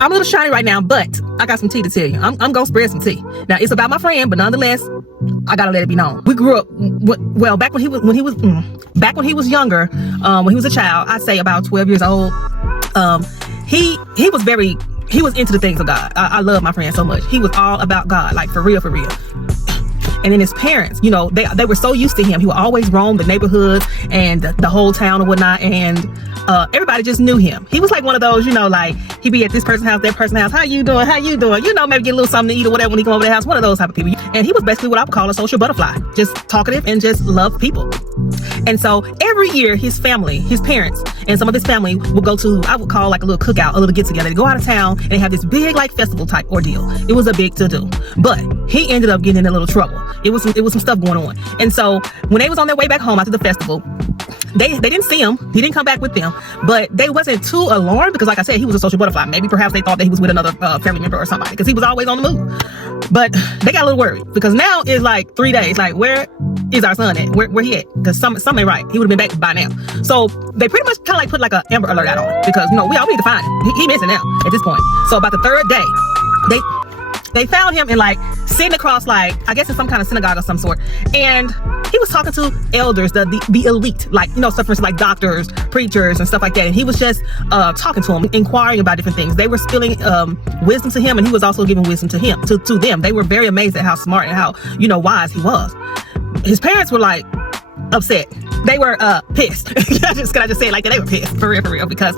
I'm a little shiny right now, but I got some tea to tell you. I'm gonna spread some tea. Now it's about my friend, but nonetheless, I gotta let it be known. We grew up well back when he was younger. When he was a child, I'd say about 12 years old. He was into the things of God. I love my friend so much. He was all about God, like for real. And then his parents, you know, they were so used to him. He would always roam the neighborhoods and the whole town and whatnot. And everybody just knew him. He was like one of those, you know, like he'd be at this person's house, that person's house. How you doing? You know, maybe get a little something to eat or whatever when he come over to the house. One of those type of people. And he was basically what I would call a social butterfly. Just talkative and just loved people. And so every year his family, his parents, and some of his family would go to, I would call like a little cookout, a little get together. They go out of town and they have this big like festival type ordeal. It was a big to do, but he ended up getting in a little trouble. It was some stuff going on. And so when they was on their way back home after the festival, they didn't see him. He didn't come back with them, but they wasn't too alarmed because like I said, he was a social butterfly. Maybe perhaps they thought that he was with another family member or somebody because he was always on the move. But they got a little worried because now it's like 3 days. Like, where is our son at? Where he at? Because something ain't right. He would have been back by now. So they pretty much kind of like put like an Amber Alert out on him because, you know, we all need to find him. He missing now at this point. So about the third day, they found him in like sitting across like, I guess in some kind of synagogue of some sort. And he was talking to elders, the elite, like, you know, suffering like doctors, preachers and stuff like that. And he was just talking to them, inquiring about different things. They were spilling wisdom to him, and he was also giving wisdom to them. They were very amazed at how smart and how, you know, wise he was. His parents were like upset. They were pissed. Can I just say it like that? They were pissed for real because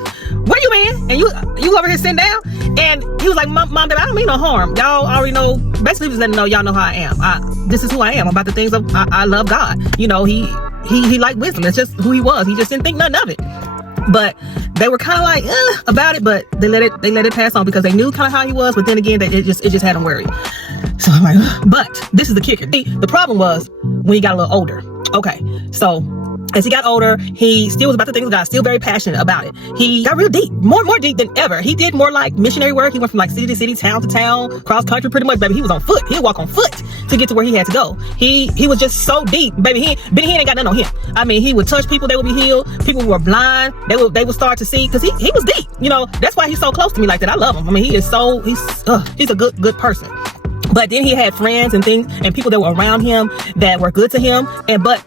what are you, man? And you over here sitting down? And he was like, Mom, Dad, I don't mean no harm. Y'all already know. Basically, he was letting them know y'all know how I am. This is who I am about the things of I love God. You know, he liked wisdom. That's just who he was. He just didn't think nothing of it. But they were kind of like about it, but they let it pass on because they knew kind of how he was. But then again, it just had them worried. So I'm like, but this is the kicker. The problem was when he got a little older. Okay, so as he got older, he still was about the things of God, still very passionate about it. He got real deep, more deep than ever. He did more like missionary work. He went from like city to city, town to town, cross country, pretty much, baby. He was on foot. He'd walk on foot to get to where he had to go. He was just so deep, baby. He ain't got nothing on him. I mean, he would touch people, they would be healed. People who were blind, they would start to see, because he was deep. You know, that's why he's so close to me like that. I love him. I mean, he's a good person. But then he had friends and things and people that were around him that were good to him. But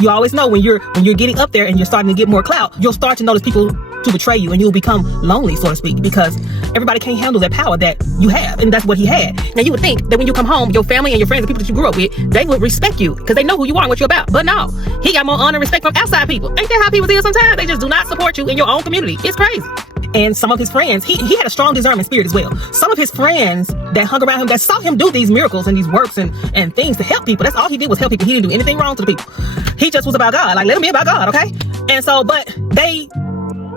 you always know when you're getting up there and you're starting to get more clout, you'll start to notice people to betray you, and you'll become lonely, so to speak, because everybody can't handle that power that you have, and that's what he had. Now you would think that when you come home, your family and your friends, the people that you grew up with, they would respect you because they know who you are and what you're about. But no, he got more honor and respect from outside people. Ain't that how people feel sometimes? They just do not support you in your own community. It's crazy. And some of his friends, he had a strong discernment spirit as well. Some of his friends that hung around him, that saw him do these miracles and these works and things to help people. That's all he did, was help people. He didn't do anything wrong to the people. He just was about God. Like, let him be about God, okay? And so, but they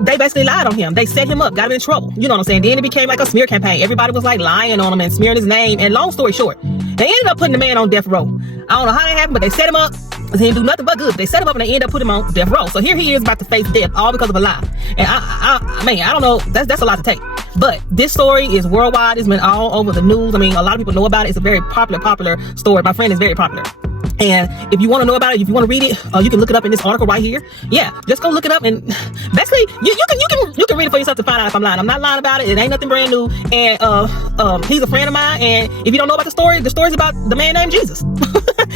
basically lied on him. They set him up, got him in trouble. You know what I'm saying? Then it became like a smear campaign. Everybody was like lying on him and smearing his name. And long story short, they ended up putting the man on death row. I don't know how that happened, but they set him up. He didn't do nothing but good. They set him up and they ended up putting him on death row. So here he is about to face death, all because of a lie. And I don't know. That's a lot to take. But this story is worldwide. It's been all over the news. I mean, a lot of people know about it. It's a very popular story. My friend is very popular. And if you want to know about it, if you want to read it, you can look it up in this article right here. Yeah, just go look it up, and basically you can read it for yourself to find out if I'm lying. I'm not lying about it. It ain't nothing brand new. And he's a friend of mine. And if you don't know about the story's about the man named Jesus.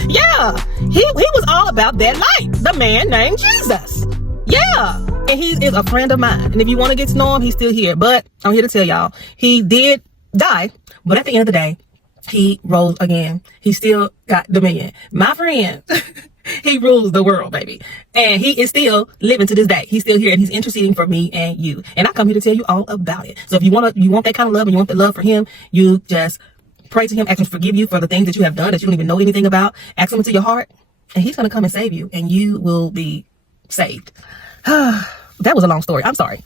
Yeah, he was all about that light. The man named Jesus. Yeah, and he is a friend of mine. And if you want to get to know him, he's still here. But I'm here to tell y'all, he did die. But at the end of the day, he rose again. He still got dominion. My friend, he rules the world, baby. And he is still living to this day. He's still here and he's interceding for me and you. And I come here to tell you all about it. So if you want that kind of love and you want the love for him, you just pray to him, ask him to forgive you for the things that you have done that you don't even know anything about. Ask him into your heart, and he's going to come and save you, and you will be saved. That was a long story. I'm sorry.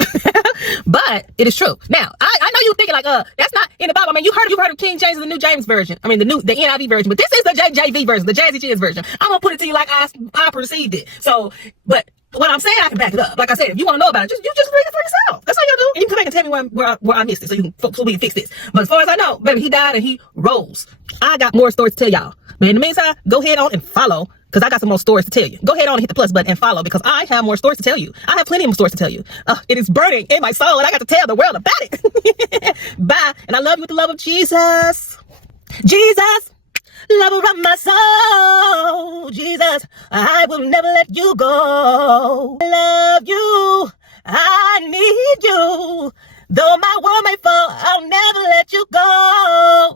But it is true. Now, I know you're thinking like, that's not in the Bible. I mean, you've heard of King James and the New James version. I mean, the NIV version, but this is the JJV version, the Jazzy Cheers version. I'm going to put it to you like I perceived it. So, but what I'm saying, I can back it up. Like I said, if you want to know about it, you just read it for yourself. That's all you do. And you can come back and tell me where I missed it, so we can fix this. But as far as I know, baby, he died and he rose. I got more stories to tell y'all. But in the meantime, go ahead on and follow, because I got some more stories to tell you. Go ahead on and hit the plus button and follow, because I have more stories to tell you. I have plenty more stories to tell you. It is burning in my soul, and I got to tell the world about it. And I love you with the love of Jesus. Jesus, lover of my soul. Jesus, I will never let you go. I love you. I need you. Though my world may fall, I'll never let you go.